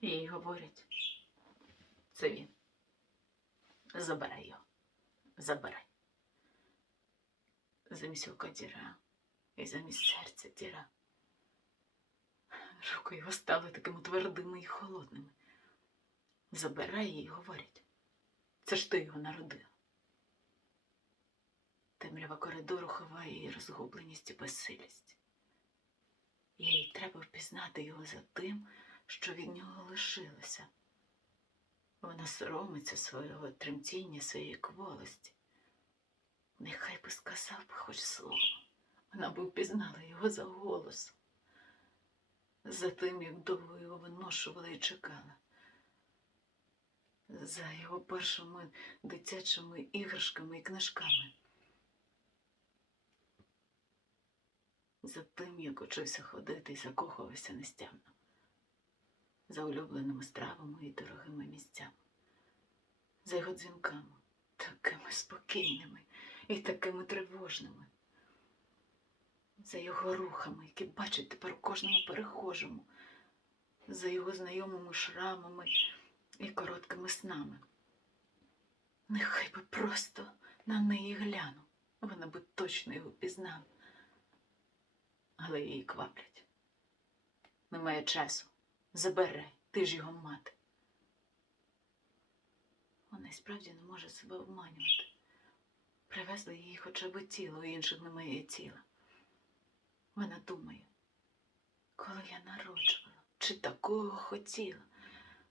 Їй говорять, це він. Забирай його. Забирай. Замість ока діра і замість серця діра. Руки його стали такими твердими і холодними. Забирай її, говорять. Це ж ти його народила. Темрява коридору ховає її розгубленість і безсилість. Їй треба впізнати його за тим, що від нього лишилося. Вона соромиться свого тремтіння, своєї кволості. Нехай би сказав би хоч слово. Вона б впізнала його за голосом. За тим, як довго його виношувала і чекала. За його першими дитячими іграшками і книжками. За тим, як учився ходити і закохувався нестямно. За улюбленими стравами і дорогими місцями. За його дзвінками, такими спокійними і такими тривожними. За його рухами, які бачить тепер кожному перехожому, за його знайомими шрамами і короткими снами. Нехай би просто на неї гляну, вона би точно його пізнала. Але її кваплять. Немає часу. Забирай, ти ж його мати. Вона й справді не може себе обманювати. Привезли їй хоча б тіло, у інших немає тіла. Вона думає, коли я народжувала, чи такого хотіла,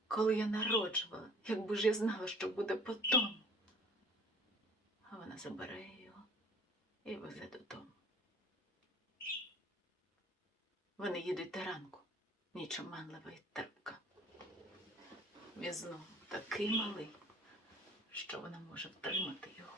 коли я народжувала, якби ж я знала, що буде потом. А вона забирає його і везе додому. Вони їдуть до ранку, ніч оманлива і терпка. Він знову такий малий, що вона може втримати його.